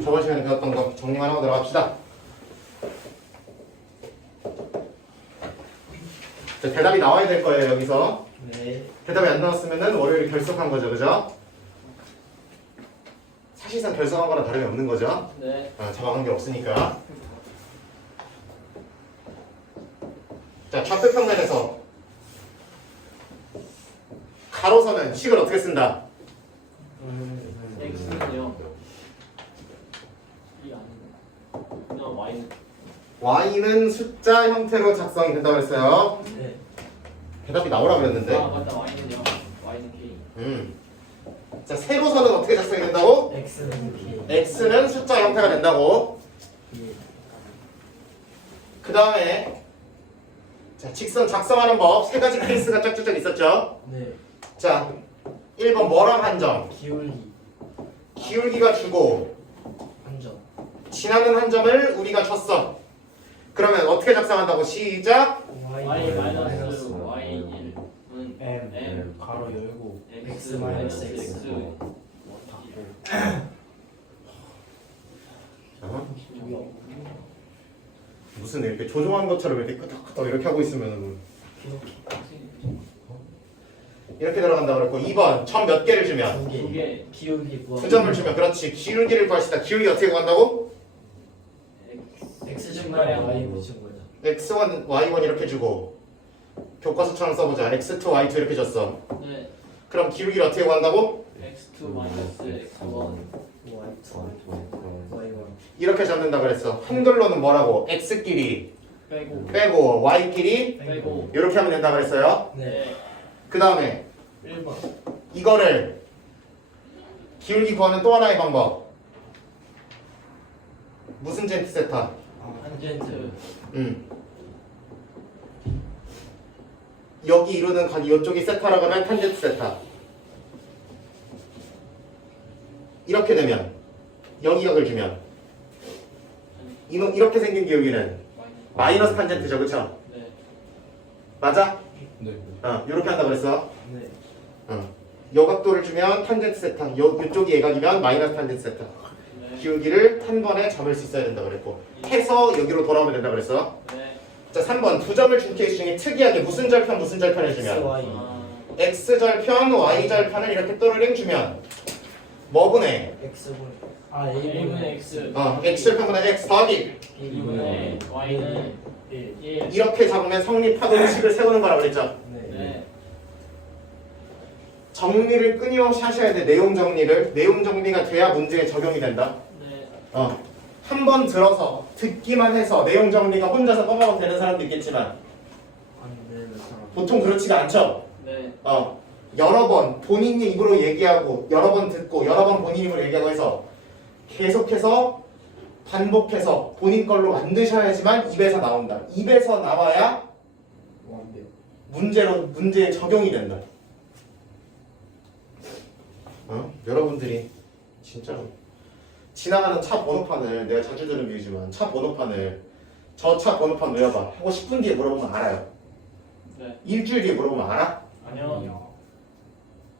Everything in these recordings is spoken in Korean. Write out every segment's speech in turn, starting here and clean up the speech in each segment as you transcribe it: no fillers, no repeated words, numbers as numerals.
저번 시간에 배웠던 거 정리만 하고 들어갑시다. 자, 대답이 나와야 될 거예요, 여기서. 네. 대답이 안 나왔으면은 월요일에 결석한 거죠, 그죠? 사실상 결석한 거랑 다름이 없는 거죠? 네. 잡아간 게 없으니까. 자, 좌표평면에서 가로선은 식을 어떻게 쓴다? X는요. 이 아니고. 그냥 Y는. Y는 숫자 형태로 작성이 된다고 했어요. 네. 대답이 나오라 그랬는데. 아 맞다 Y는요. Y는 K. 자, 세로선은 어떻게 작성이 된다고? X는 K. X는 숫자 형태가 된다고. 그 다음에 자, 직선 작성하는 법 세 가지 케이스가 쫙쫙 있었죠. 네. 자, 1번 뭐랑 한 점, 기울기 기울기가 주고 한 점. 지나는 한 점을 우리가 줬어. 그러면 어떻게 작성한다고? 시작. Y 마이너스 Y 1은 M 가로 열고 X X 마이너스 X X 닫고. 무슨 이렇게 조종한 것처럼 이렇게 끄덕끄덕 이렇게 하고 있으면 이렇게 들어간다고 그랬고 2번 점 몇 개를 주면 두 개. 개. 기울기 구하기. 2점을 주면 그렇지. 기울기를 구하시다. 기울기 어떻게 구한다고? X 증가량 Y 붙인 거죠. x1, y1 이렇게 주고 교과서처럼 써보자. x2, y2 이렇게 줬어. 네. 그럼 기울기를 어떻게 구한다고? X2 마이너스 X1 Y1. 이렇게 잡는다 그랬어. 한글로는 뭐라고? x끼리 빼고 빼고 y끼리 빼고. 이렇게 하면 된다 그랬어요. 네. 그 다음에 1번. 이거를 기울기 구하는 또 하나의 방법. 무슨 젠트 세타? 탄젠트. 여기 이루는 각 이쪽이 세타라고 하면 탄젠트 세타. 이렇게 되면 영역을 주면 이렇게 생긴 기울기는 마이너스 탄젠트죠, 그쵸? 네. 맞아? 네. 이렇게 한다 그랬어. 네. 요 각도를 주면 탄젠트 세타, 요쪽이 예각이면 마이너스 탄젠트 세타. 네. 기울기를 한 번에 잡을 수 있어야 된다 그랬고 해서 여기로 돌아오면 된다 그랬어. 네. 자, 3번 두 점을 준 케이스 중에 특이하게 무슨 절편 무슨 절편을 주면 XY. X절편, Y절편을 이렇게 또르륵 주면 뭐분의 X분. 아 A분의 A분의 X X절편분의 X 더하기 2분의 Y는 1. 1. 이렇게 잡으면 성립하도록 식을 세우는 거라 그랬죠. 네. 네. 정리를 끊임없이 하셔야 돼. 내용 정리를. 내용 정리가 돼야 문제에 적용이 된다. 네. 한 번 들어서 듣기만 해서 내용 정리가 혼자서 떠먹어도 되는 사람도 있겠지만 안 되는 사람. 보통 그렇지가 않죠. 네. 여러 번 본인이 입으로 얘기하고 여러 번 듣고 여러 번 본인 입으로 얘기하고 해서 계속해서 반복해서 본인 걸로 만드셔야지만 입에서 나온다. 입에서 나와야 완벽. 문제에 적용이 된다. 여러분들이 진짜로 지나가는 차 번호판을 내가 자주 들은 비유지만 차 번호판을 저 차 번호판 외워봐 하고 10분 뒤에 물어보면 알아요. 네. 일주일 뒤에 물어보면 알아? 아니요.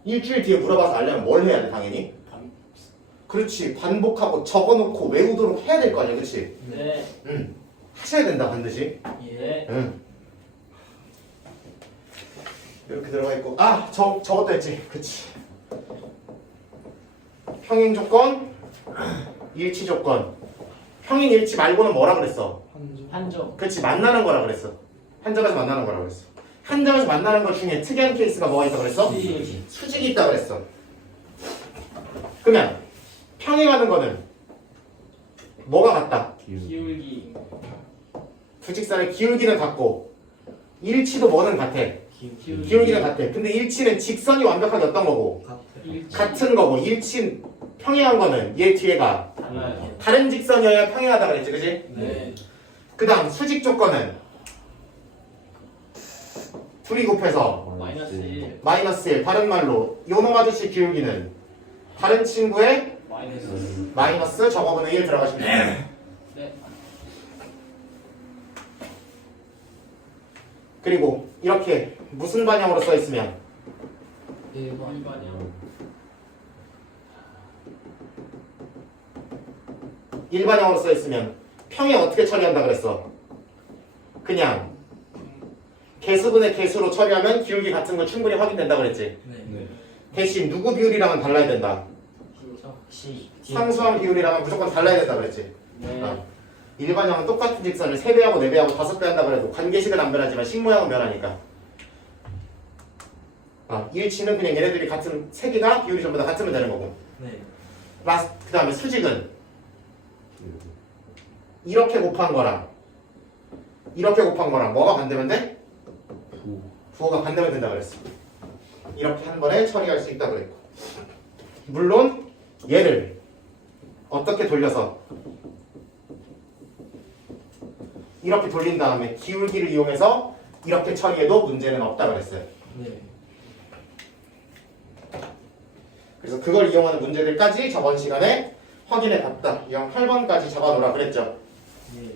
일주일 뒤에 물어봐서 알려면 뭘 해야 돼 당연히? 그렇지. 반복하고 적어놓고 외우도록 해야 될 거 아니야, 그렇지? 네. 하셔야 된다 반드시. 네. 이렇게 들어가 있고 저것도 했지. 그치. 평행 조건, 일치 조건. 평행 일치 말고는 뭐라 그랬어? 한 점. 그치, 만나는 거라 그랬어. 한 점에서 만나는 거라 그랬어. 한 점에서 만나는 것 중에 특이한 케이스가 뭐가 있다 그랬어? 수직이 있다 그랬어. 그러면 평행하는 거는 뭐가 같다? 기울기. 두 직선의 기울기는 같고 일치도 뭐는 같아? 기울기는 같아. 근데 일치는 직선이 완벽하게 어떤 거고? 일치. 같은 거고 일치 평행한 거는 얘 뒤에가 달라요. 다른 직선이어야 평행하다 그랬지, 그지? 네. 그 다음 수직 조건은 둘이 곱해서 마이너스 1. 마이너스 1. 다른 말로 요놈 아저씨 기울기는 다른 친구의 마이너스. 마이너스 저거분의 1 들어가시면 돼요. 네. 그리고 이렇게 무슨 반영으로 써 있으면 1번이요. 일반형으로 써 있으면 평행 어떻게 처리한다 그랬어? 그냥 개수분의 개수로 처리하면 기울기 같은 거 충분히 확인된다 그랬지. 네. 대신 누구 비율이랑은 달라야 된다. 시. 상수항 비율이랑은 무조건 달라야 된다 그랬지. 네. 일반형은 똑같은 직선을 3배하고 4배하고 5배 한다 그래도 관계식은 안 변하지만 식모양은 변하니까. 일치는 그냥 얘네들이 같은 3개가 비율이 전부 다 같으면 되는 거고. 네. 그 다음에 수직은 이렇게 곱한 거랑 이렇게 곱한 거랑 뭐가 반대면 돼? 부호가 반대면 된다 그랬어. 이렇게 한 번에 처리할 수 있다 그랬고, 물론 얘를 어떻게 돌려서 이렇게 돌린 다음에 기울기를 이용해서 이렇게 처리해도 문제는 없다 그랬어요. 네. 그래서 그걸 이용하는 문제들까지 저번 시간에 확인해 봤다. 이 형 8번까지 잡아놓으라 그랬죠. 네.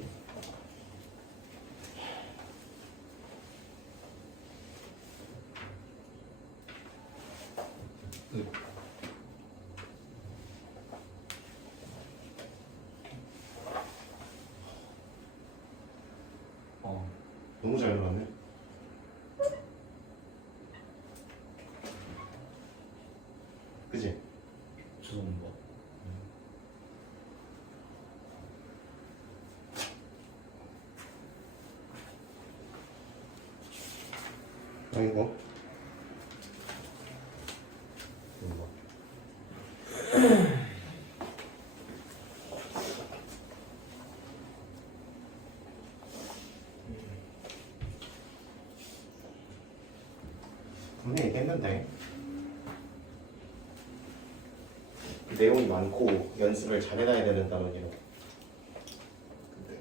너무 잘 놀았네. 그지? 죄송합니다. 아이고. 분명히 얘기했는데 내용이 많고 연습을 잘 해놔야 되는 단원이라고. 근데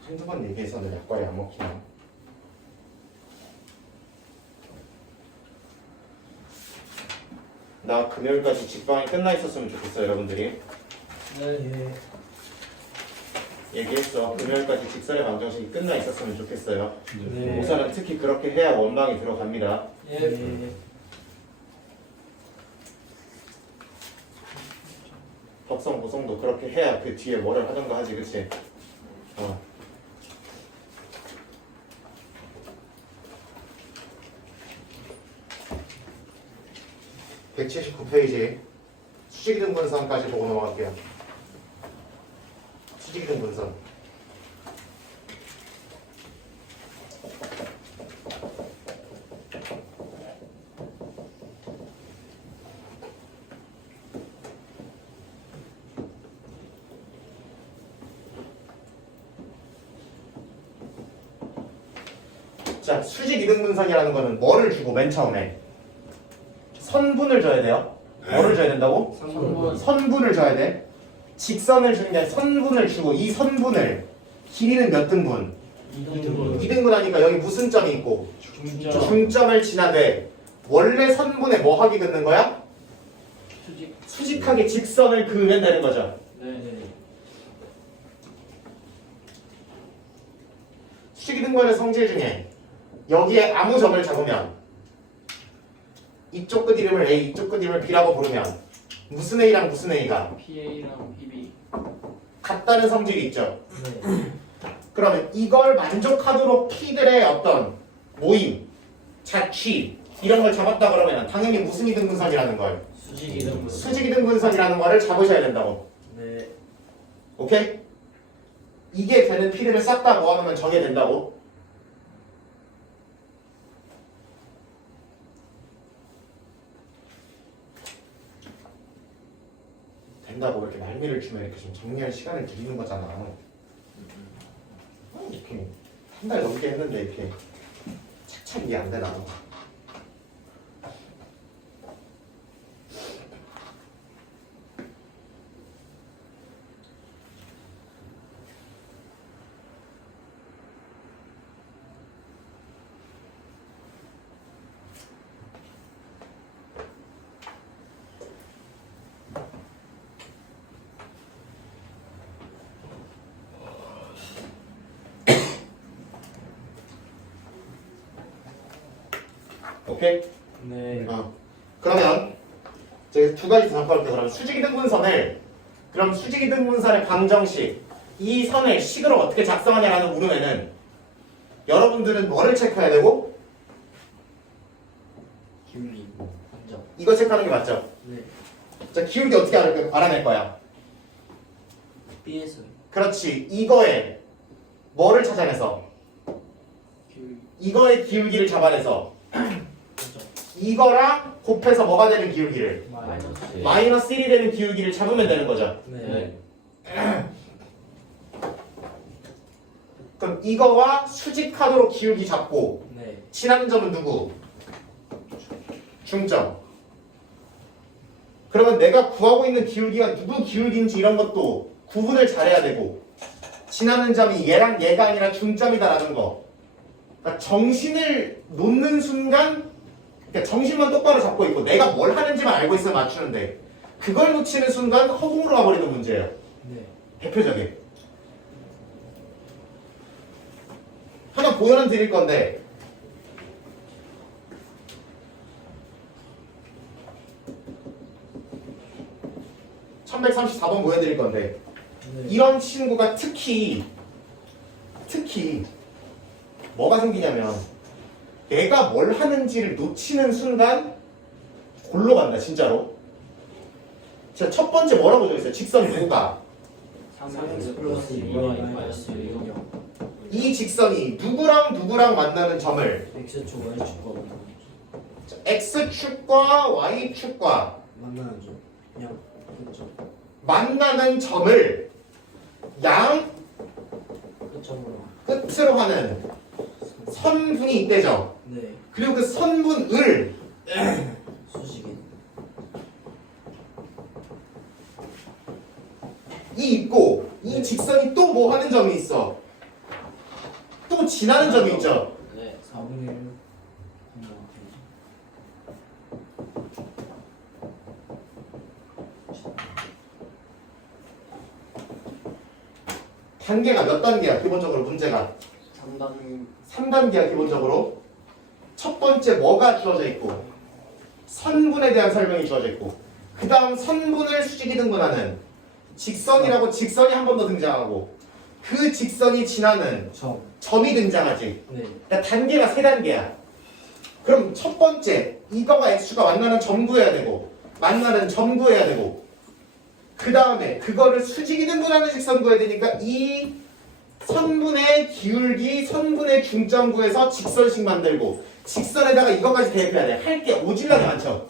한두 번 얘기해서는 약발이 안 먹히나. 나 금요일까지 직방이 끝나 있었으면 좋겠어 여러분들이. 네. 얘기했어. 금요일까지 직설의 방정식이 끝나 있었으면 좋겠어요. 네. 우선은 특히 그렇게 해야 원망이 들어갑니다. 예. 덕성 보성도 그렇게 해야 그 뒤에 뭐를 하던가 하지, 그치? 179페이지 수직이등분선까지 보고 넘어갈게요. 수직이등분선. 자, 수직이등분선이라는 거는 뭐를 주고 맨 처음에? 선분을 줘야 돼요. 뭐를 줘야 된다고? 선분. 선분을 줘야 돼. 직선을 주는 게 아니라 선분을 주고 이 선분을 길이는 몇 등분? 2등분 하니까 여기 무슨 점이 있고 중점. 중점을 지나되 원래 선분에 뭐 하기 긋는 거야? 수직. 수직하게 직선을 그은다는 거죠. 네. 수직이등분의 성질 중에 여기에 아무 점을 잡으면 이쪽 끝 이름을 A, 이쪽 끝 이름을 B라고 부르면 무슨 A랑 무슨 A가 PA랑 PB. 같다는 성질이 있죠. 네. 그러면 이걸 만족하도록 P들의 어떤 모임, 자취 이런 걸 잡았다 그러면 당연히 무슨 이등분선이라는 걸 수직이등분. 수직이등분선이라는 거를 잡으셔야 된다고. 네. 오케이? 이게 되는 P들을 싹 다 모아놓으면 정해 된다고. 된다고 이렇게 말미를 주면 이렇게 좀 정리할 시간을 드리는 거잖아. 이렇게 한 달 넘게 했는데 이렇게 착착 이해 안 되나? 오케이? 네. 그러면 제가 두 가지 더 잡아볼게요. 그럼 수직이등분선을 그럼 수직이등분선의 방정식, 이 선을 식으로 어떻게 작성하냐라는 물음에는 여러분들은 뭐를 체크해야 되고? 기울기 반점. 이거 체크하는 게 맞죠? 네. 자, 기울기 어떻게 알아낼 거야? B에서 그렇지. 이거에 뭐를 찾아내서? 기울기. 이거의 기울기를 잡아내서 반점. 이거랑 곱해서 뭐가 되는 기울기를? 마이너스. 마이너스 1이 되는 기울기를 잡으면 되는 거죠. 네. 그럼 이거와 수직하도록 기울기 잡고 네. 친하는 점은 누구? 중점. 그러면 내가 구하고 있는 기울기가 누구 기울기인지 이런 것도 구분을 잘해야 되고 친하는 점이 얘랑 얘가 아니라 중점이다라는 거. 그러니까 정신을 놓는 순간 그러니까 정신만 똑바로 잡고 있고 내가 뭘 하는지만 알고 있으면 맞추는데 그걸 놓치는 순간 허공으로 가버리는 문제예요. 네. 대표적인. 하나 보여는 드릴 건데 1134번 보여드릴 건데 네. 이런 친구가 특히 뭐가 생기냐면 내가 뭘 하는지를 놓치는 순간 골로 간다 진짜로. 자, 첫 번째 뭐라고 적어있어요? 직선 누구가? 3x 플러스 2y 마이너스 0. 이 직선이 누구랑 만나는 점을 X축 Y축과 자, X축과 Y축과 만나는 점. 그냥 그점. 만나는 점을 양 끝점으로. 끝으로 하는 선분이 있대죠. 네. 그리고 그 선분을 수직인. 이 있고 이 직선이 또 뭐 하는 점이 있어. 또 지나는 점이 있죠. 네. 4분의 1. 단계가 몇 단계야? 기본적으로 문제가 3단 3단계야. 기본적으로 첫 번째 뭐가 주어져 있고 선분에 대한 설명이 주어져 있고 그 다음 선분을 수직이 등분하는 직선이라고 직선이 한 번 더 등장하고 그 직선이 지나는 점. 점이 등장하지. 네. 그러니까 단계가 3단계야. 그럼 첫 번째 이거가 x가 만나는 점 구해야 되고 만나는 점 구해야 되고 그 다음에 그거를 수직이 등분하는 직선 구해야 되니까 이 선분의 기울기, 선분의 중점 구해서 직선식 만들고 직선에다가 이거까지 대입해야 돼. 할 게 오질나게 많죠.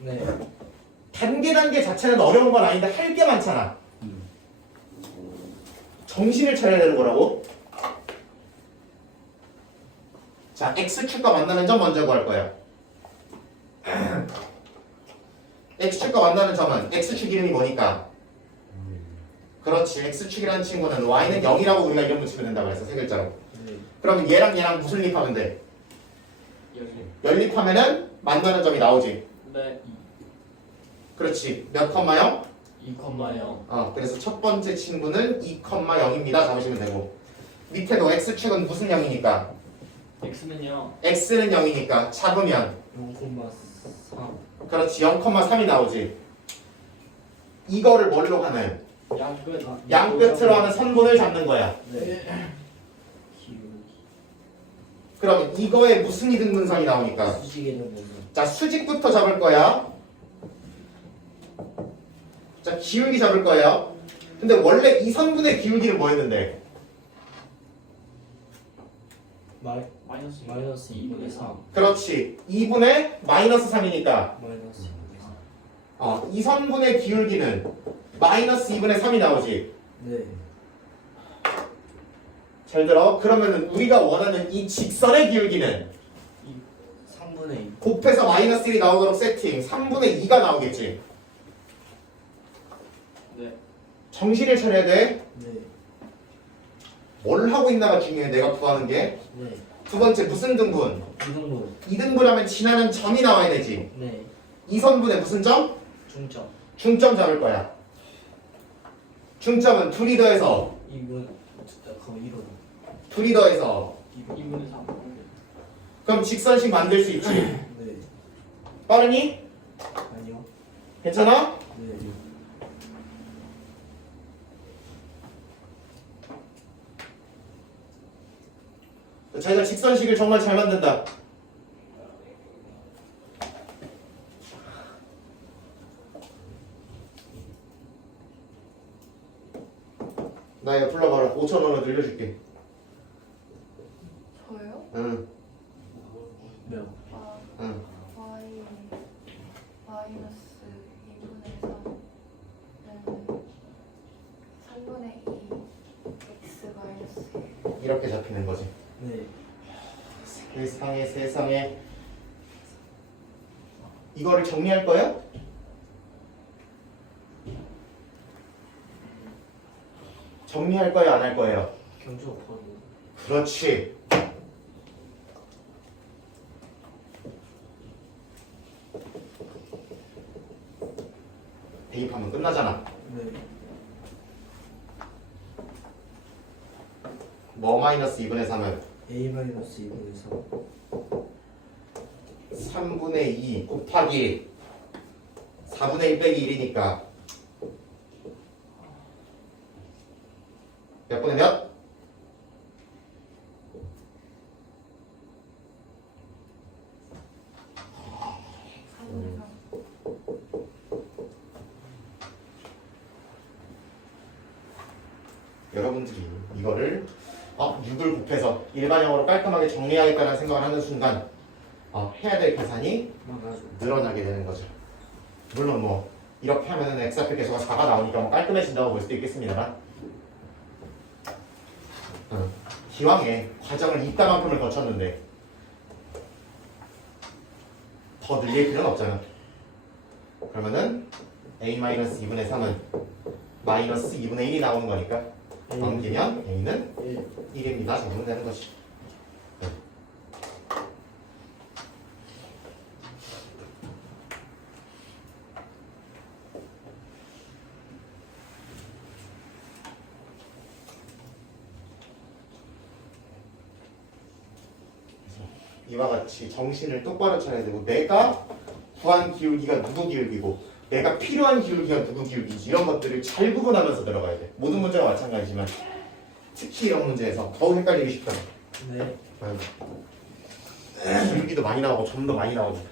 네. 단계 자체는 어려운 건 아닌데 할 게 많잖아. 정신을 차려야 되는 거라고. 자, x축과 만나는 점 먼저 구할 거예요. x축과 만나는 점은 x축 이름이 뭐니까? 그렇지. x축이라는 친구는 y는 0이라고 우리가 이름 붙이면 된다고 했어. 세 글자로. 네. 그러면 얘랑 무슨 립하면 돼? 여기. 연립하면은 만나는 점이 나오지. 네. 그렇지. 몇 컴마 0? 2,0. 그래서 첫 번째 친구는 2,0입니다. 잡으시면 되고. 밑에도 x축은 무슨 0이니까? x는요. x는 0이니까 잡으면 0,3. 그렇지. 0,3이 나오지. 이거를 뭘로 하는? 양끝. 양 끝으로 하는 선분을 잡는 거야. 네. 기울기. 그럼 이거에 무슨 이등분선이 나오니까? 수직의 점은 자, 수직부터 잡을 거야. 자, 기울기 잡을 거예요. 근데 원래 이 선분의 기울기는 뭐였는데? 마이너스 2분의 3. 그렇지. 2분의 마이너스 3이니까 마이너스 2분의 3. 이 선분의 기울기는 마이너스 2분의 3이 나오지. 네. 잘 들어. 그러면은 우리가 원하는 이 직선의 기울기는 3분의 2. 곱해서 마이너스 1이 나오도록 세팅. 3분의 2가 나오겠지. 네. 정신을 차려야 돼. 네. 뭘 하고 있나가 중요해. 내가 구하는 게. 네. 두 번째 무슨 등분? 2등분. 2등분하면 지나는 점이 나와야 되지. 네. 이 선분의 무슨 점? 중점. 중점 잡을 거야. 중점은 둘이 더해서 2분. 그럼 1원. 둘이 더해서 2분의 3. 그럼 직선식 만들 수 있지. 네. 빠르니? 아니요. 괜찮아? 네. 자기가 직선식을 정말 잘 만든다. 나 이거 불러봐라. 5,000원으로 늘려줄게. 저요? 응, 몇? 아, 응. y 마이너스 2분의 3는 3분의 2 x 마이너스 1. 이렇게 잡히는 거지. 네. 세상에. 이거를 정리할 거예요? 정리할 거예요? 안 할 거예요? 경주 오퍼는 그렇지. 대입하면 끝나잖아. 네. 뭐 마이너스 2분의 3은 A 마이너스 2분의 3 3분의 2 곱하기 4분의 1 빼기 1이니까 몇 분의 몇? 여러분들이 이거를 6을 곱해서 일반형으로 깔끔하게 정리하겠다는 생각을 하는 순간 해야 될 계산이 맞아요. 늘어나게 되는 거죠. 물론 뭐 이렇게 하면은 x좌표 계수가 4가 나오니까 뭐 깔끔해진다고 볼 수도 있겠습니다만 기왕에 과정을 이따만큼을 거쳤는데 더 늘릴 필요는 없잖아. 그러면은 a-2분의 3은 마이너스 2분의 1이 나오는 거니까 넘기면 a는 1입니다. 적으면 되는 거지. 이와 같이 정신을 똑바로 차려야 되고 내가 구한 기울기가 누구 기울기고 내가 필요한 기울기가 누구 기울기인지 이런 것들을 잘 구분하면서 들어가야 돼. 모든 문제가 마찬가지지만 특히 이런 문제에서 더욱 헷갈리기 쉽다. 네. 기울기도 많이 나오고 점도 많이 나오니까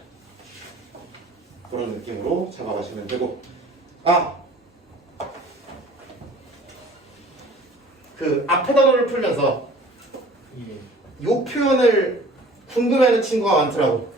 그런 느낌으로 잡아가시면 되고 그 앞에 단어를 풀면서 예. 요 표현을 궁금해하는 친구가 많더라고.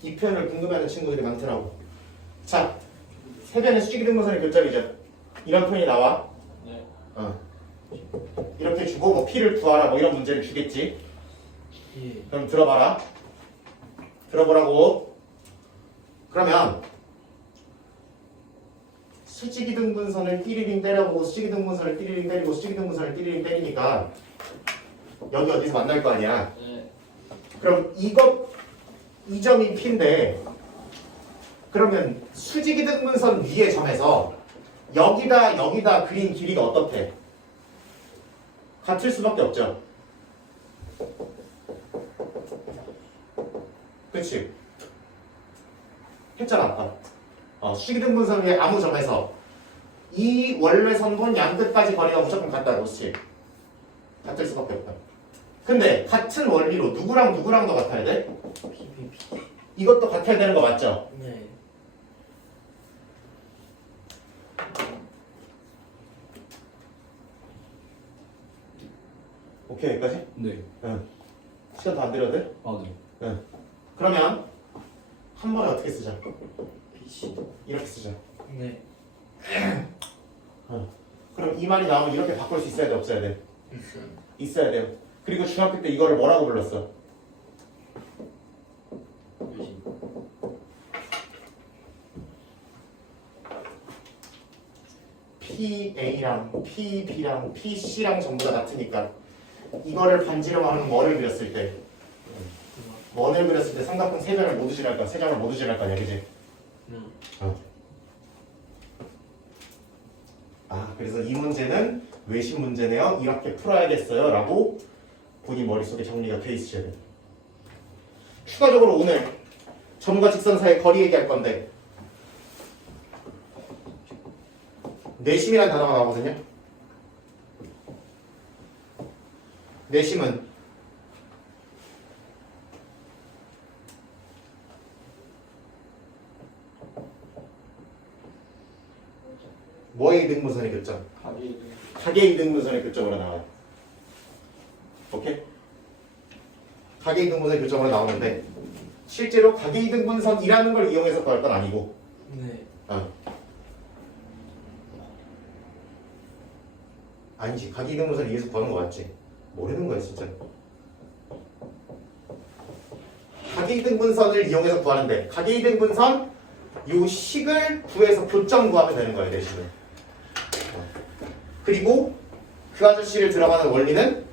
이 표현을 궁금해하는 친구들이 많더라고. 자, 세변의 수직이 등분선의 교점이죠. 이런 표현이 나와. 네. 이렇게 주고 뭐 p를 구하라 뭐 이런 문제를 주겠지. 예. 그럼 들어봐라. 들어보라고. 그러면 수직이 등분선을 띠리링 때려보고 수직이 등분선을 띠리링 때리고 수직이 등분선을 띠리링 때리니까 여기 어디서 만날 거 아니야. 네. 그럼 이 점이 P인데 그러면 수직이 등분선 위의 점에서 여기다 그린 길이가 어떻대? 같을 수밖에 없죠. 그치? 했잖아 아까. 수직이 등분선 위의 아무 점에서 이 원래 선분 양끝까지 거리가 무조건 같다. 그렇지? 같을 수밖에 없다. 근데 같은 원리로 누구랑도 같아야 돼? PPP. 이것도 같아야 되는 거 맞죠? 네. 오케이 여기까지? 네. 응. 시간 더 안 들여도 돼? 아, 네. 응. 그러면 한 번에 어떻게 쓰자? BC. 이렇게 쓰자. 네. 그럼 이 말이 나오면 이렇게 바꿀 수 있어야 돼 없어야 돼? 있어요. 있어야 돼요. 그리고 중학교 때 이거를 뭐라고 불렀어? 유진. PA랑 PB랑 PC랑 전부 다 같으니까 이거를 반지름 하는 뭐를 그렸을 때 원을 그렸을 때 삼각형 세 장을 모두 지날 거야. 세 장을 모두 지날 거 아니야, 그지? 아, 그래서 이 문제는 외심 문제네요. 이렇게 풀어야겠어요. 라고 본인 머릿속에 정리가 돼 있으셔야 돼요. 추가적으로 오늘 점과 직선 사이의 거리 얘기할 건데 내심이라는 단어가 나오거든요. 내심은 뭐의 이등분선의 교점? 각의 이등분선의 교점으로 나와요. 오케이? 각의 이등분선의 교점으로 나오는데 실제로 각의 이등분선이라는 걸 이용해서 구할 건 아니고 네. 아니지. 각의 이등분선을 이용해서 구하는 거 맞지? 모르는 거야 진짜. 각의 이등분선을 이용해서 구하는데 각의 이등분선 요 식을 구해서 교점 구하면 되는 거예요. 대신에. 그리고 그 아저씨를 들어가는 원리는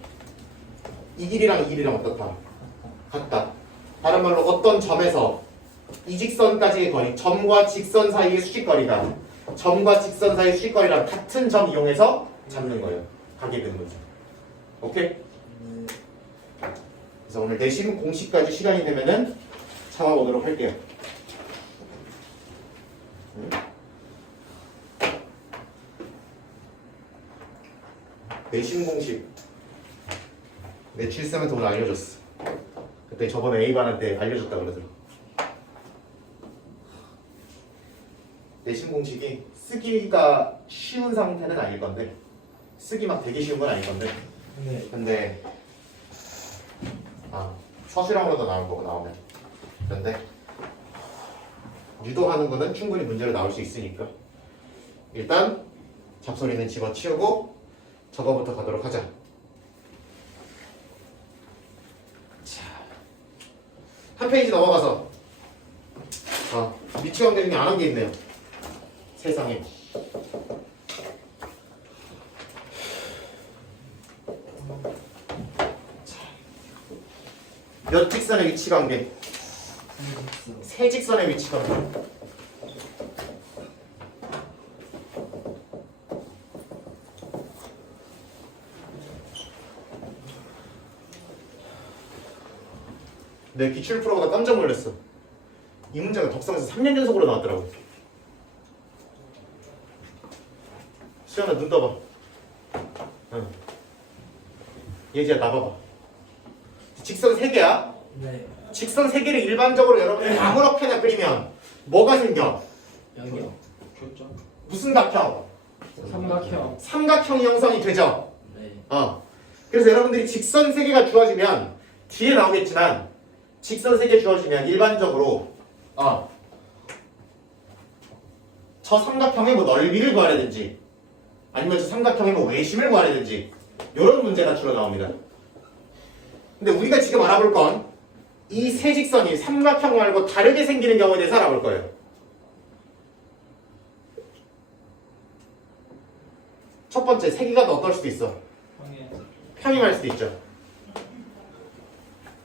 이 길이랑 이 길이랑 어떻다? 같다. 다른 말로 어떤 점에서 이 직선까지의 거리, 점과 직선 사이의 수직거리가 점과 직선 사이의 수직거리랑 같은 점 이용해서 잡는 거예요. 각의 이등분선. 오케이? 그래서 오늘 내심 공식까지 시간이 되면은 참아보도록 할게요. 내심 공식 내 7쌤한테 오늘 알려줬어. 그때 저번에 A반한테 알려줬다 그러더라고. 내심 공식이 쓰기가 쉬운 상태는 아닐 건데 쓰기 막 되게 쉬운 건 아닐 건데 네. 근데 서술형으로도 나올 거고 나오면 그런데 유도하는 거는 충분히 문제로 나올 수 있으니까 일단 잡소리는 집어치우고 저거부터 가도록 하자. 자, 한 페이지 넘어가서 미치광 대중이 안 한 게 있네요. 세상에. 몇 직선의 위치 관계? 세 직선의 위치 관계. 내 기출 풀어보다 깜짝 놀랐어. 이 문제가 덕성에서 3년 연속으로 나왔더라고. 수연아 눈 떠봐. 응. 예지야 나봐봐. 직선 3개야. 네. 직선 3개를 일반적으로 여러분이 아무렇게나 그리면 뭐가 생겨? 여기요. 교점. 무슨 각형? 삼각형. 삼각형 형성이 되죠. 네. 그래서 여러분들이 직선 3개가 주어지면 뒤에 나오겠지만 직선 3개 주어지면 일반적으로 저 삼각형의 뭐 넓이를 구하려든지 아니면 저 삼각형의 뭐 외심을 구하려든지 이런 문제가 주로 나옵니다. 근데 우리가 지금 알아볼 건 이 세 직선이 삼각형 말고 다르게 생기는 경우에 대해서 알아볼 거예요. 첫 번째, 세 개가 더 어떨 수도 있어? 평행할 수도 있죠.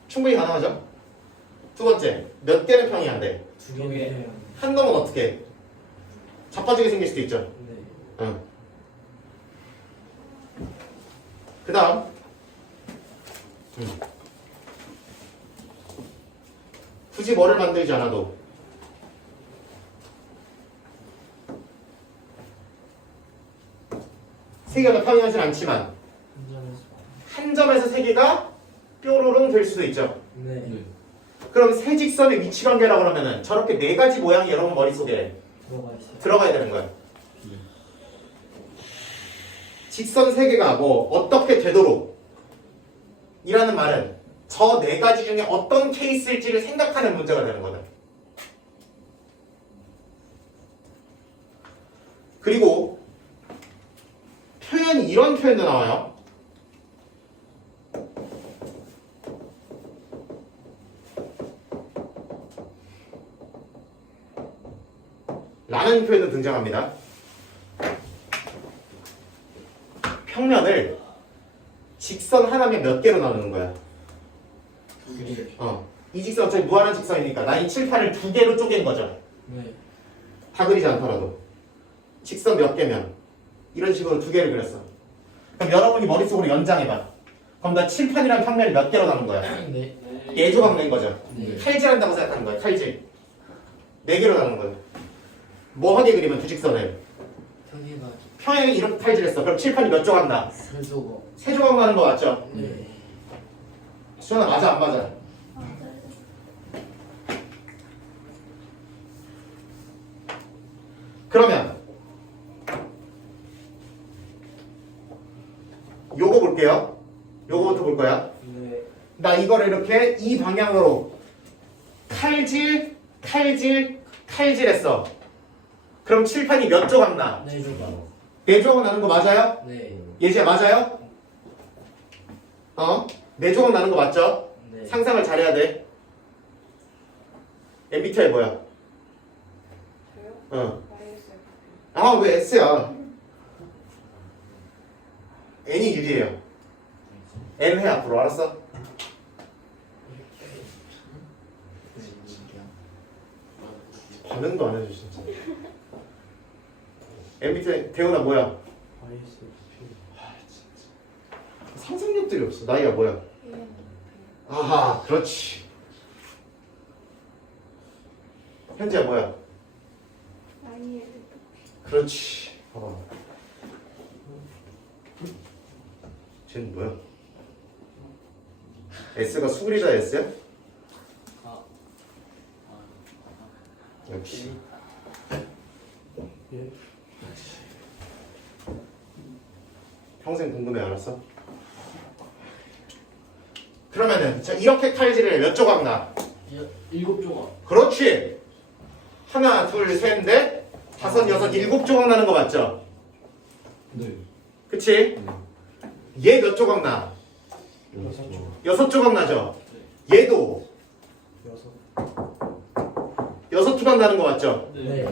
충분히 가능하죠? 두 번째, 몇 개는 평행한데 두 개. 한 놈은 어떻게 해? 자빠지게 생길 수도 있죠. 네. 그 다음 굳이 뭐를 만들지 않아도 세 개가 평행하진 않지만 한 점에서 세 개가 뾰로롱 될 수도 있죠. 네. 그럼 세 직선의 위치 관계라고 하면은 저렇게 네 가지 모양이 여러분 머릿속에 들어가 있어요. 들어가야 되는 거야. 직선 세 개가 뭐 어떻게 되도록 이라는 말은 저 네 가지 중에 어떤 케이스일지를 생각하는 문제가 되는 거다. 그리고 표현이 이런 표현도 나와요. 라는 표현도 등장합니다. 평면을 직선 하나면 몇 개로 나누는 거야? 이 직선 어차피 무한한 직선이니까 나 이 칠판을 두 개로 쪼갠 거죠. 네. 다 그리지 않더라도 직선 몇 개면 이런 식으로 두 개를 그렸어. 그럼 여러분이 머릿속으로 연장해봐. 그럼 나 칠판이랑 평면이 몇 개로 나눈 거야? 네. 네 조각 낸 거죠. 네. 칼질한다고 생각하는 거야. 칼질. 네 개로 나눈 거예요. 뭐하게 그리면 두 직선을 평행하기. 평행이 이렇게 칼질했어. 그럼 칠판이 몇 조각 나? 세조각. 세 조각 나는 거 맞죠? 네. 수연아 맞아 안 맞아? 그러면 요거 볼게요. 요거부터 볼 거야. 네. 나 이거를 이렇게 이 방향으로 칼질했어. 그럼 칠판이 몇 조각 나? 네 조각. 네 조각 나는 거 맞아요? 네. 예지야 맞아요? 네 조각 나는 거 맞죠? 네. 상상을 잘해야 돼. MBTI 뭐야? 저요? ISFP. 아 왜 S야? N이 유리해요. M 해 앞으로 알았어? 반응도 안 해줘 진짜. MBTI 대훈아 뭐야? 상상력들이 없어. 나이가 뭐야? ENFP. 아하 그렇지. 현재야 뭐야? INFP. 그렇지. 봐봐. 쟤는 뭐야? S가 수그리자 S야? 아. 역시. 예. 평생 궁금해 알았어? 그러면은 자 이렇게 칼질을 몇 조각 나? 7조각. 그렇지. 하나, 둘, 셋, 넷, 다섯, 여섯, 일곱 조각 나는 거 맞죠? 네. 그치? 얘 몇 조각 나? 6조. 여섯 조각 나죠? 얘도 6. 여섯 조각 나는 거 맞죠? 네.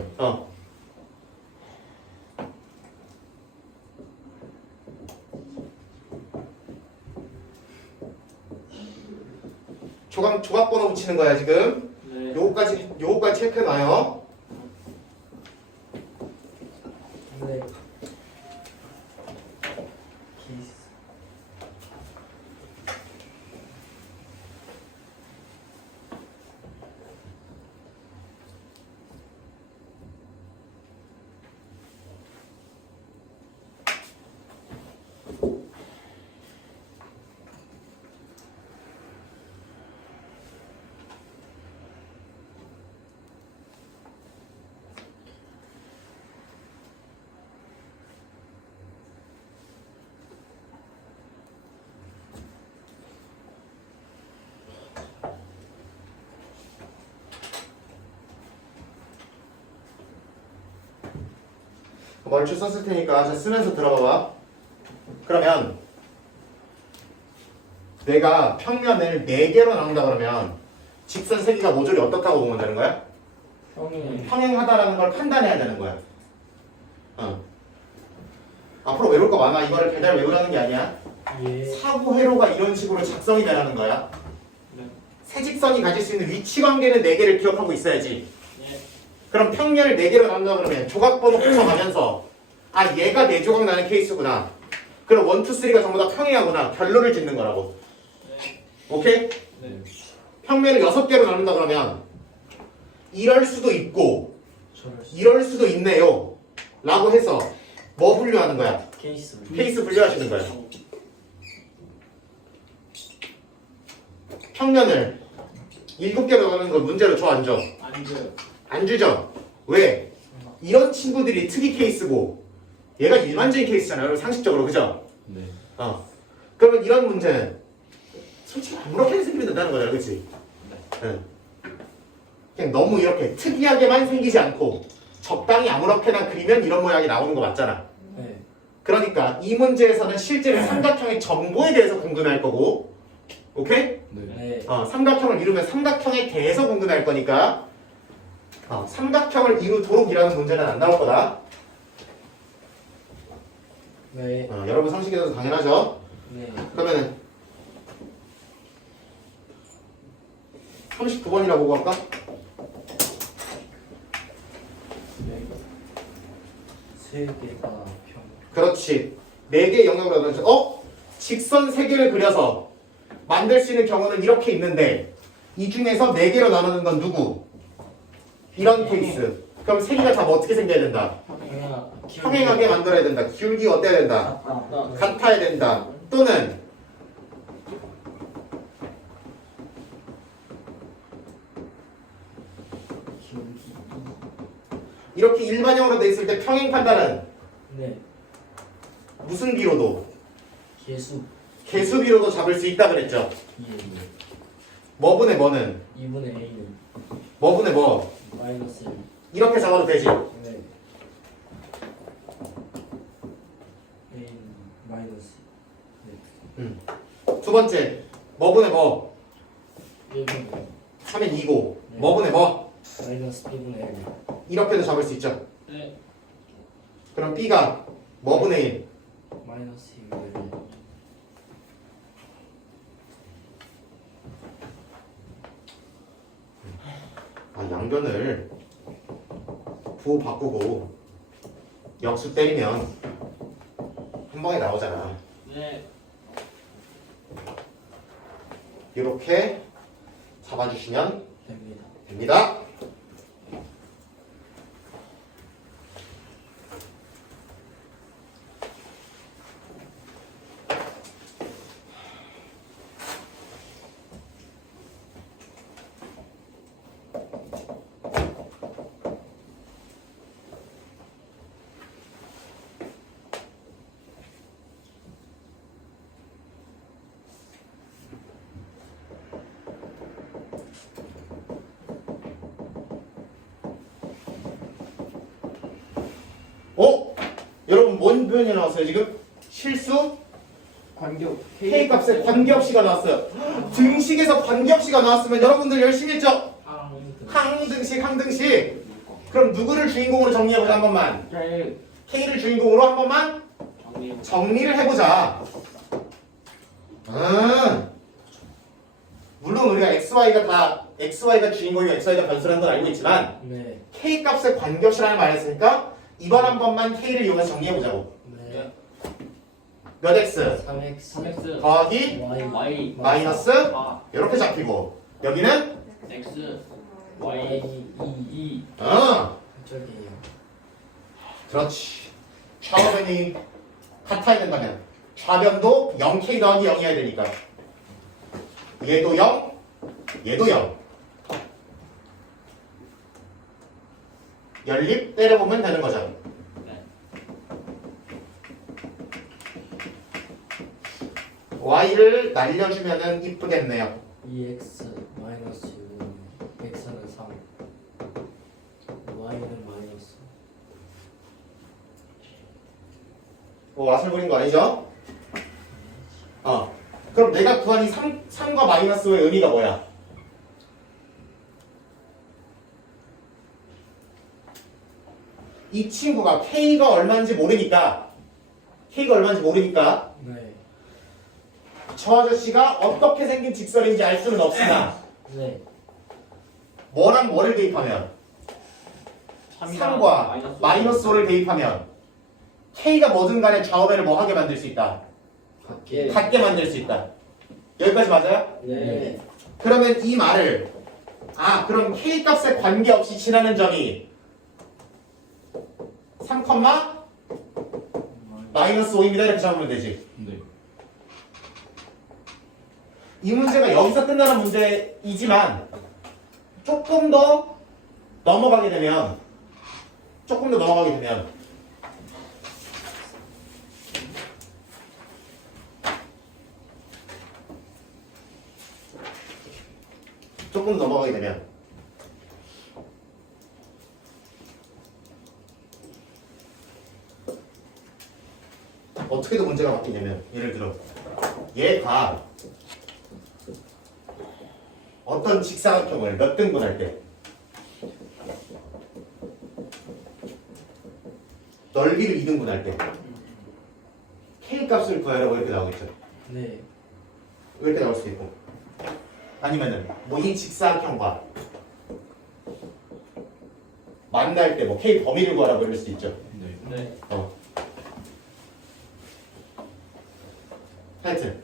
조각 번호 붙이는 거야 지금. 네. 요거까지 체크해 놔요. 네. 키스. 멀추 썼을 테니까 자, 쓰면서 들어봐봐. 그러면 내가 평면을 4개로 나눈다 그러면 직선 세기가 모조리 어떻다고 보면 되는 거야? 평행하다라는 걸 판단해야 되는 거야. 앞으로 외울 거 많아. 이거를 배달 외우라는 게 아니야. 예. 사고 회로가 이런 식으로 작성이 되라는 거야. 네. 세 직선이 가질 수 있는 위치 관계는 4개를 기억하고 있어야지. 예. 그럼 평면을 4개로 나눈다 그러면 조각번호 붙여가면서 아 얘가 4조각 나는 케이스구나. 그럼 1, 2, 3가 전부 다 평행하구나. 결론을 짓는 거라고. 네. 오케이? 네. 평면을 6개로 나눈다 그러면 이럴 수도 있고 이럴 수도 있네요 라고 해서 뭐 분류하는 거야? 케이스. 케이스 분류하시는 거야. 평면을 7개로 나누는 걸 문제로 줘 안 줘? 안 줘요. 안 주죠? 왜? 이런 친구들이 특이 케이스고 얘가 일반적인 케이스잖아요. 여러분 상식적으로 그죠? 네. 그러면 이런 문제는 솔직히 아무렇게나 생기면 된다는 거잖아. 그치? 응. 그냥 너무 이렇게 특이하게만 생기지 않고 적당히 아무렇게나 그리면 이런 모양이 나오는 거 맞잖아. 네. 그러니까 이 문제에서는 실제로 삼각형의 정보에 대해서 궁금해할 거고 오케이? 네. 네. 삼각형을 이루면 삼각형에 대해서 궁금해할 거니까 삼각형을 이루도록이라는 문제는 안 나올 거다. 네. 여러분 상식에서도 당연하죠? 네. 그러면은 39번이라 보고 할까? 세 개가 평. 그렇지. 4개의 영역으로 나눠져. 직선 3개를 그려서 만들 수 있는 경우는 이렇게 있는데 이 중에서 4개로 나누는 건 누구? 이런 케이스. 그럼 3개가 다 뭐 어떻게 생겨야 된다? 평행하게 만들어야 된다. 기울기가 어때야 된다? 같아야 된다. 또는 이렇게 일반형으로 돼 있을 때 평행 판단은 네. 무슨 비로도 개수. 개수 비로도 잡을 수 있다 그랬죠. 예. 뭐분의 뭐는 2분의 A는 뭐분의 뭐 마이너스 1. 이렇게 잡아도 되지. 네. A는 마이너스. 네. 두 번째 뭐분의 뭐 1분의 3은 2고 네. 뭐분의 뭐 마이너스 1분의 1. 이렇게도 잡을 수 있죠. 네. 그럼 B가 뭐분의 1 마이너스 2분의 1. 양변을 부호 바꾸고 역수 때리면 한 방에 나오잖아. 네. 이렇게 잡아주시면 됩니다. 됩니다. 여러분 뭔 표현이 나왔어요 지금? 실수? 관계 K값에 관계없이가 나왔어요. 등식에서 관계없이가 나왔으면 여러분들 열심히 했죠? 항등식. 그럼 누구를 주인공으로 정리해보자 한 번만. K를 주인공으로 한 번만 정리를 해보자. 물론 우리가 XY가 주인공이고 XY가 변수라는 걸 알고 있지만 네. K값에 관계없이라는 말을 했으니까 이번 한 번만 K를 이용해서 정리해보자고. 네. 몇 X? 3x 더하기 y 마이너스 이렇게 잡히고 여기는 x y 2 저기요. 그렇지. 좌변이 같아야 된다면 좌변도 0K 더하기 0이어야 되니까 얘도 0 얘도 0 연립 때려보면 되는 거죠. Y를 날려주면은 이쁘겠네요. 2x 마이너스 6 x는 3 y는 마이너스. 와슬 부린 거 아니죠? 그럼 내가 구한 이 3과 마이너스의 의미가 뭐야? 이 친구가 K가 얼마인지 모르니까 네. 저 아저씨가 어떻게 생긴 직선인지 알 수는 없으나 네. 뭐랑 뭐를 대입하면 3과 마이너스 5를 대입하면 K가 뭐든 간에 좌우변을 뭐 하게 만들 수 있다. 같게 만들 수 있다. 여기까지 맞아요? 네. 그러면 이 말을 그럼 K값에 관계없이 지나는 점이 3, 마이너스 5입니다. 이렇게 잡으면 되지. 네. 이 문제가 여기서 끝나는 문제이지만 조금 더 넘어가게 되면 어떻게든 문제가 바뀌냐면 예를 들어 얘가 어떤 직사각형을 몇 등분할 때 넓이를 2등분할 때 K 값을 구하라고 이렇게 나오겠죠. 네. 이렇게 나올 수도 있고 아니면은 뭐 이 직사각형과 만날 때 뭐 K 범위를 구하라고 이럴 수도 있죠. 네. 네. 하여튼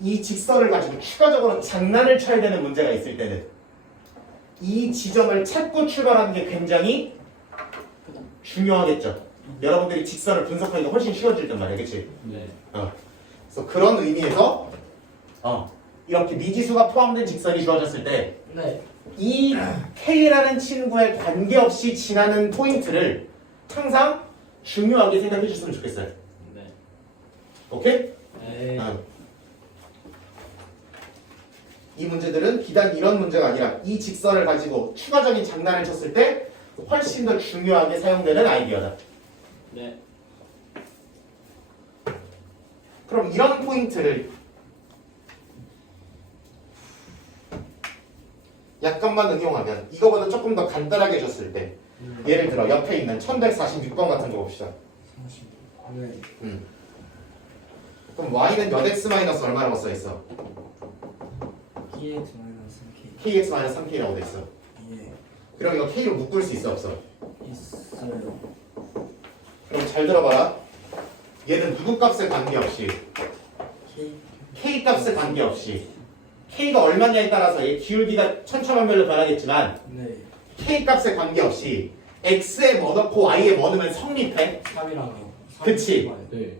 이 직선을 가지고 추가적으로 장난을 쳐야 되는 문제가 있을 때는 이 지점을 찾고 출발하는 게 굉장히 중요하겠죠. 여러분들이 직선을 분석하기가 훨씬 쉬워질 단 말이야, 그렇지? 네. 그래서 그런 의미에서 이렇게 미지수가 포함된 직선이 주어졌을 때 네. 이 K라는 친구에 관계없이 지나는 포인트를 항상 중요하게 생각해 줬으면 좋겠어요. 네. 오케이? 네. 이 문제들은 비단 이런 문제가 아니라 이 직선을 가지고 추가적인 장난을 쳤을 때 훨씬 더 중요하게 사용되는 아이디어다. 네. 그럼 이런 포인트를 약간만 응용하면 이거보다 조금 더 간단하게 줬을 때 예를 들어 옆에 있는 1146번 같은 거 봅시다. 네. 그럼 y는 몇 x 마이너스 얼마라고 써있어? PX 마이너스 K. kx 마이너스 3k라고 돼있어. 예. 그럼 이거 k로 묶을 수 있어 없어? 있어요. 그럼 잘 들어봐. 얘는 누구 값에 관계없이 K. k 값에 관계없이 k가 얼마냐에 따라서 얘 기울기가 천차만별로 변하겠지만 네. k 값에 관계없이 x에 뭐 넣고 y에 뭐 넣으면 성립해? 3이랑요. 그치. 네.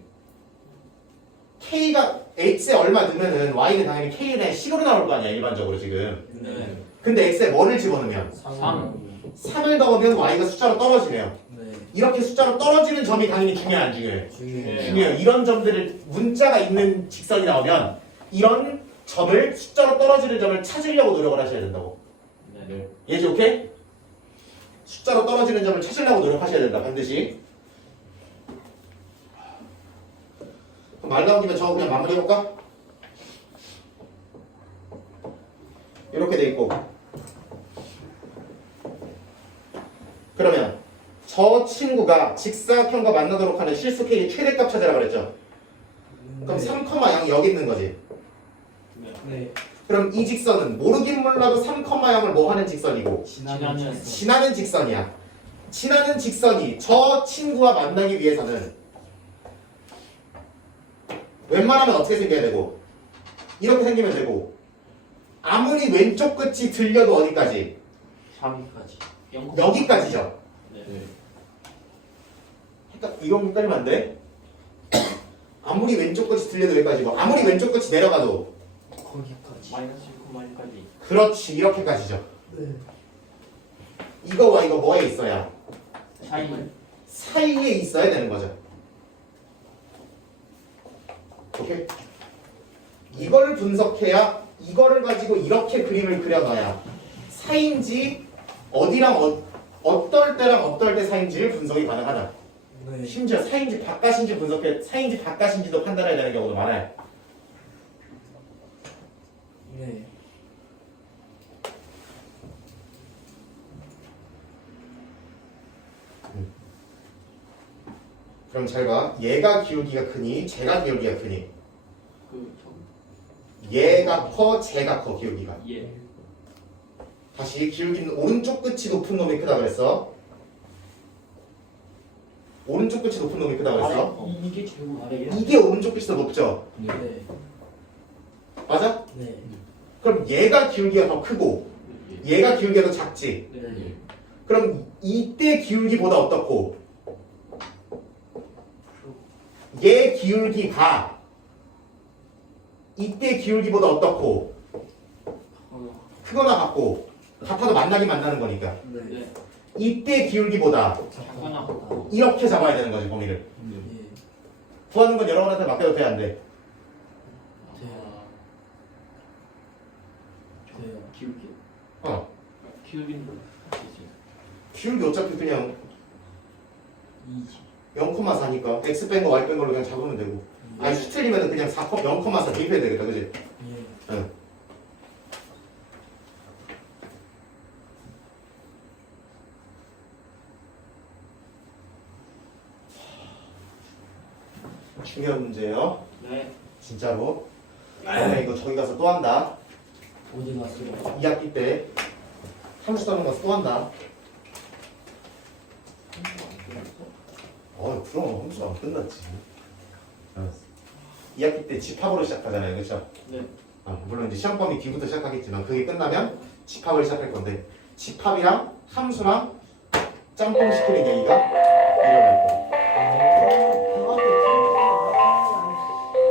k가 x에 얼마 넣으면은 y는 당연히 k에 대한 식으로 나올 거 아니야 일반적으로 지금. 네. 근데 x에 뭐를 집어넣으면 3. 3을 넣으면 y가 숫자로 떨어지네요. 네. 이렇게 숫자로 떨어지는 점이 당연히 중요해 안 중요해? 중요해요. 중요해요. 이런 점들을 문자가 있는 직선이 나오면 이런 점을 숫자로 떨어지는 점을 찾으려고 노력을 하셔야 된다고. 네. 예지 오케이? 숫자로 떨어지는 점을 찾으려고 노력하셔야 된다 반드시. 그럼 말 나온 김에 저거 그냥 마무리해볼까? 이렇게 돼 있고 그러면 저 친구가 직사각형과 만나도록 하는 실수 K의 최대값 찾으라 그랬죠? 그럼 3,0이 여기 있는 거지. 네. 그럼 이 직선은 모르긴 몰라도 3,0을 뭐 하는 직선이고 지나는 지나는 직선이야. 지나는 직선이 저 친구와 만나기 위해서는 웬만하면 어떻게 생겨야 되고 이렇게 생기면 되고 아무리 왼쪽 끝이 들려도 어디까지? 3까지. 여기까지죠. 네. 그러니까 이건 헷갈리면 안 돼. 아무리 왼쪽 끝이 들려도 여기까지고 아무리 왼쪽 끝이 내려가도 거기까지. 마이너스 1,1까지. 그렇지 이렇게까지죠. 네. 이거와 이거 뭐에 있어야? 사이. 사이에 있어야 되는 거죠. 오케이? 이걸 분석해야 이거를 가지고 이렇게 그림을 그려놔야 사인지 어디랑 어떨 때랑 어떨 때 사인지를 분석이 가능하다. 네. 심지어 사인지 바깥인지 분석해 사인지 바깥인지도 판단해야 되는 경우도 많아요. 네. 그럼 잘 봐. 얘가 기울기가 크니 쟤가 기울기가 크니 얘가 커 쟤가 커 기울기가. 예. 다시 기울기는 오른쪽 끝이 높은 놈이 크다 그랬어. 오른쪽 끝이 높은 놈이 크다 그랬어. 이게 제일 아래야. 이게 오른쪽 끝이 더 높죠. 네. 맞아? 네. 그럼 얘가 기울기가 더 크고 얘가 기울기가 더 작지. 네. 그럼 이때 기울기보다 어떻고? 얘 기울기가 이때 기울기보다 어떻고? 크거나 같고 같아도 만나긴 만나는 거니까 네. 네. 이때 기울기보다 작거나 같고. 이렇게 잡아야 되는 거지 범위를. 예. 구하는 건 여러분한테 맡겨도 돼 안 돼? 돼요. 기울기. 어. 기울기는 기울기 어차피 그냥 2. 0,4니까 x 뺀 거 y 뺀 걸로 그냥 잡으면 되고 아니 수틀이면 그냥 0,4 대입해야 되겠다 그지? 예. 응. 중요한 문제예요 네. 진짜로. 이거 저기 가서 또 한다. 어디 갔어요? 2학기 때 함수 떠는 거 또 한다. 그럼 함수 안 끝났지. 2학기 때 집합으로 시작하잖아요, 그렇죠? 네. 물론 이제 시험 범위 뒤부터 시작하겠지만 그게 끝나면 집합을 시작할 건데 집합이랑 함수랑 짬뽕 시키는 얘기가 일어날 거예요.